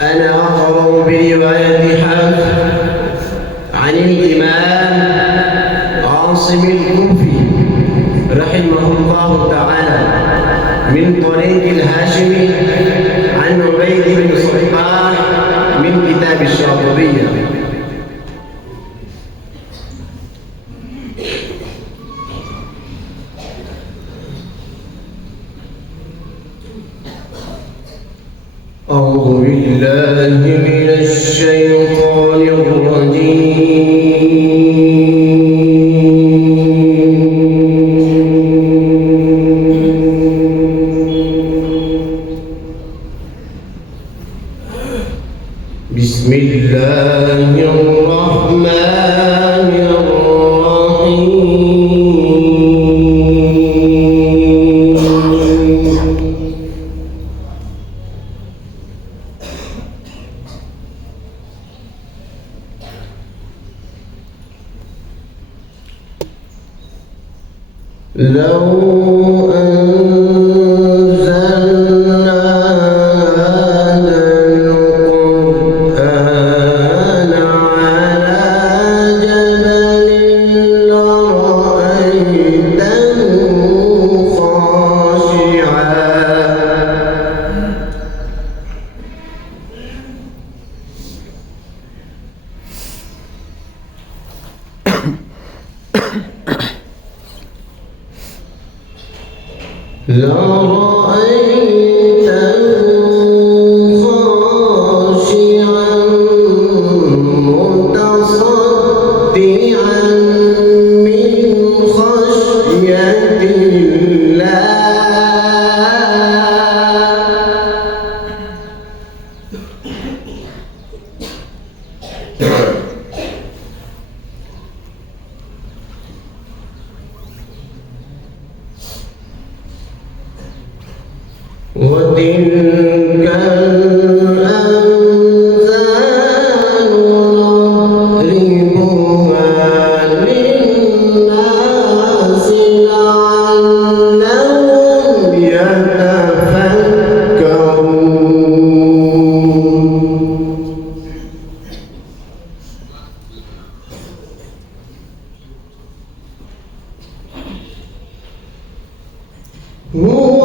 أنا أقرأ برواية حفص عن الإمام عاصم الكوفي رحمه الله تعالى من طريق الهاشمي عن عبيد بن صباح من كتاب الشاطبية. أعوذ بالله من الشيطان الرجيم. بسم الله الرحمن الرحيم. لو أنزلنا هذا القرآن على جبل لرأيته خاشعا متصدعا من خشية الله. وتلك الأمثال نضربها للناس لعلهم يتفكرون. هو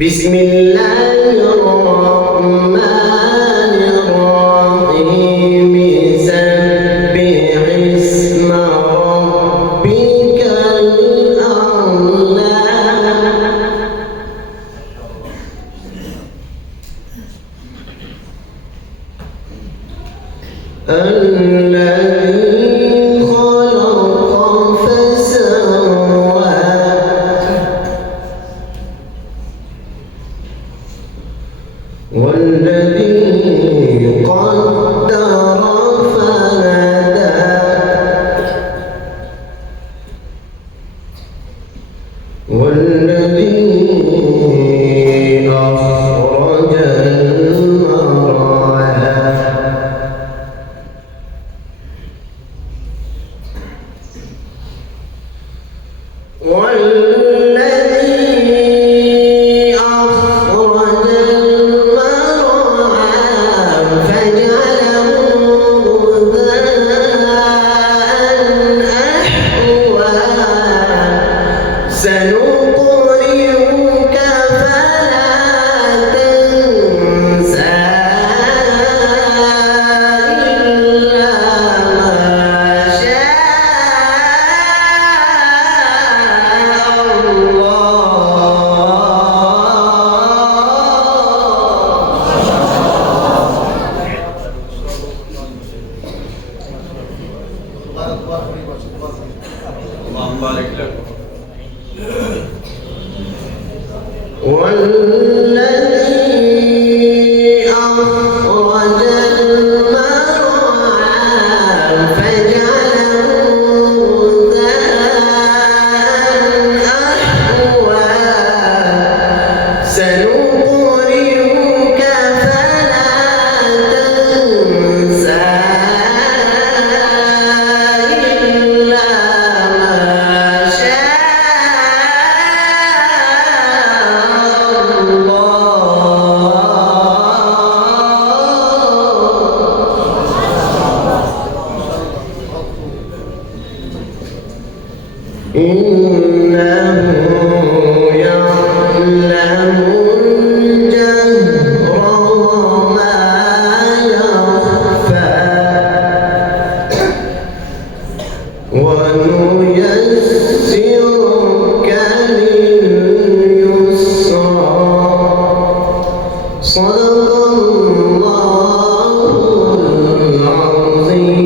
بسم الله الرحمن الرحيم سبح اسم ربك الأعلى والذي قدر فهدى والذي أخرج المرعى سنقرئك فلا تنسى إلا ما شاء اللهم بارك لك. والذي أخرج المرعى فجعله غثاء أحوى سنقرئك فلا تنسى إلا ما شاء إنه يعلم الجهر وما يخفى ونيسرك لليسرى صدق الله العظيم.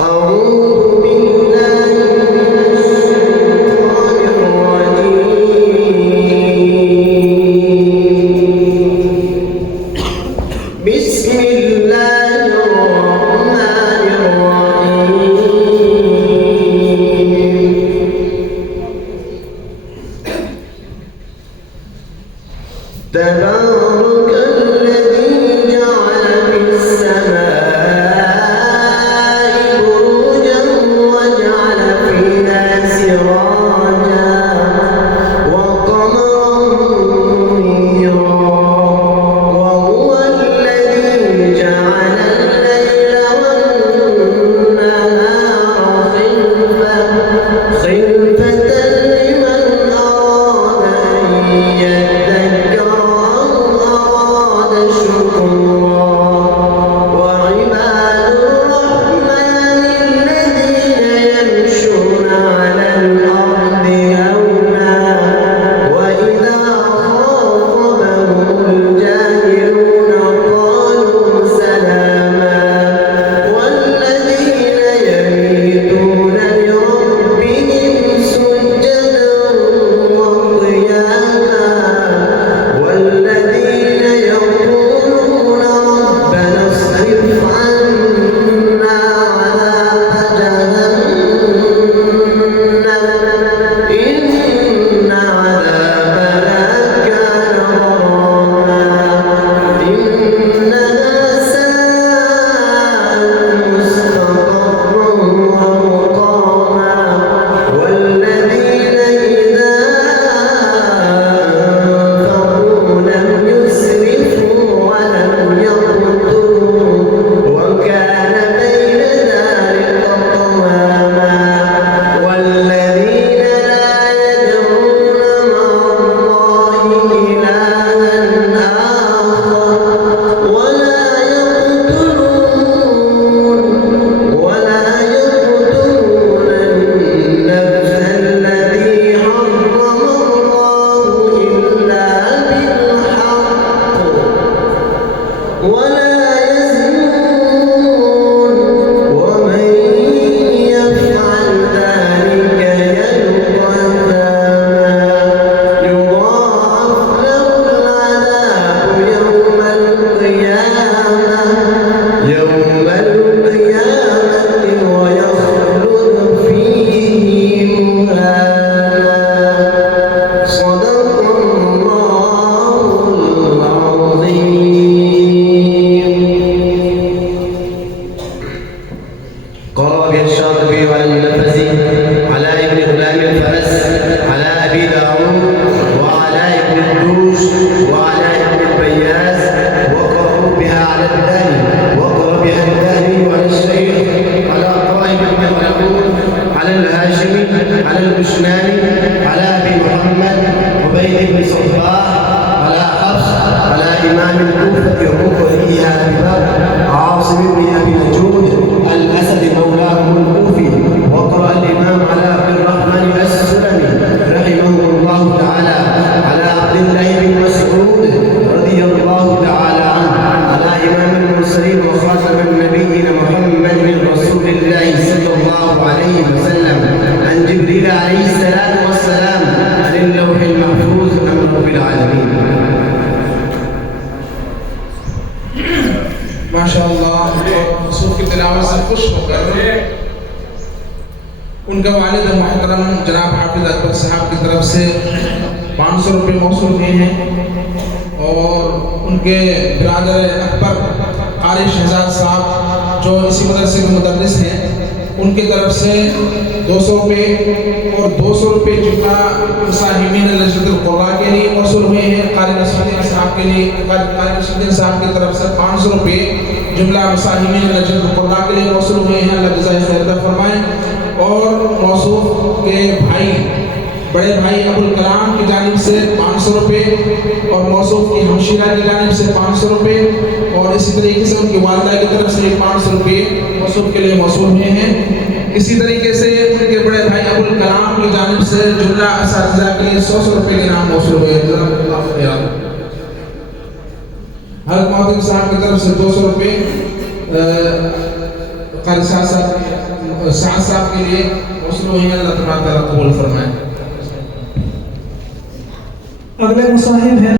أعوذ يقول على الهاشمي على البشناني على أبي محمد عبيد بن صباح على حفص على إمام الكوفة ومقرئها أبي بكر عاصم بن أبي نجود الأسد مولاهم الكوفي. وقرأ الإمام على عبد الرحمن السلمي رحمه الله تعالى على عبد الله بن مسعود رضي الله تعالى عنه على إمام المرسلين وخاتم النبيين محمد رسول الله صلى الله عليه وسلم عن جبريل عليه السلام والسلام عن اللوح المحفوظ عن رب العالمين. माशाअल्लाह रसूल की तिलावत से खुश होकर उनका वालिद मुहतरम जनाब हाफिज अकबर साहब की तरफ से 500 रुपये मौसूल हुए हैं और उनके बिरादर अकबर कारी शहजाद साहब जो इसी मदरसे के मुदर्रिस हैं उनकी तरफ से 200 रुपये और 200 रुपये जुमला मुसाहिमीन लजनतुल क़ुर्रा के लिए मौसूल हुए हैं। कारी नसरुद्दीन साहब के लिए कारी नसरुद्दीन साहब की तरफ से 500 रुपये जुमला मुसाहिमीन लजनतुल क़ुर्रा के लिए मौसूल हुए हैं। अल्लाह जज़ाए खैर अता फरमाएं। और मौसूफ के भाई बड़े भाई अबुल कलाम की जानिब से 500 रुपये और मौसूफ की हमशीरा की जानिब से 500 रुपये और इसी तरीके से उनकी वालिदा की तरफ से 500 रुपये मौसूफ के लिए मौसूल हुए हैं। इसी तरीके से उनके बड़े भाई अबुल कलाम की जानिब से जुमला असातिज़ा के लिए 100 रुपये के नाम मौसूल हुए हैं। हज़रत मोहतरम साहब की तरफ से 200 रुपये कारी साहब के लिए मौसूल हुए हैं। अल्लाह तबारक व तआला कबूल फरमाए। अगले मुसाहिब हैं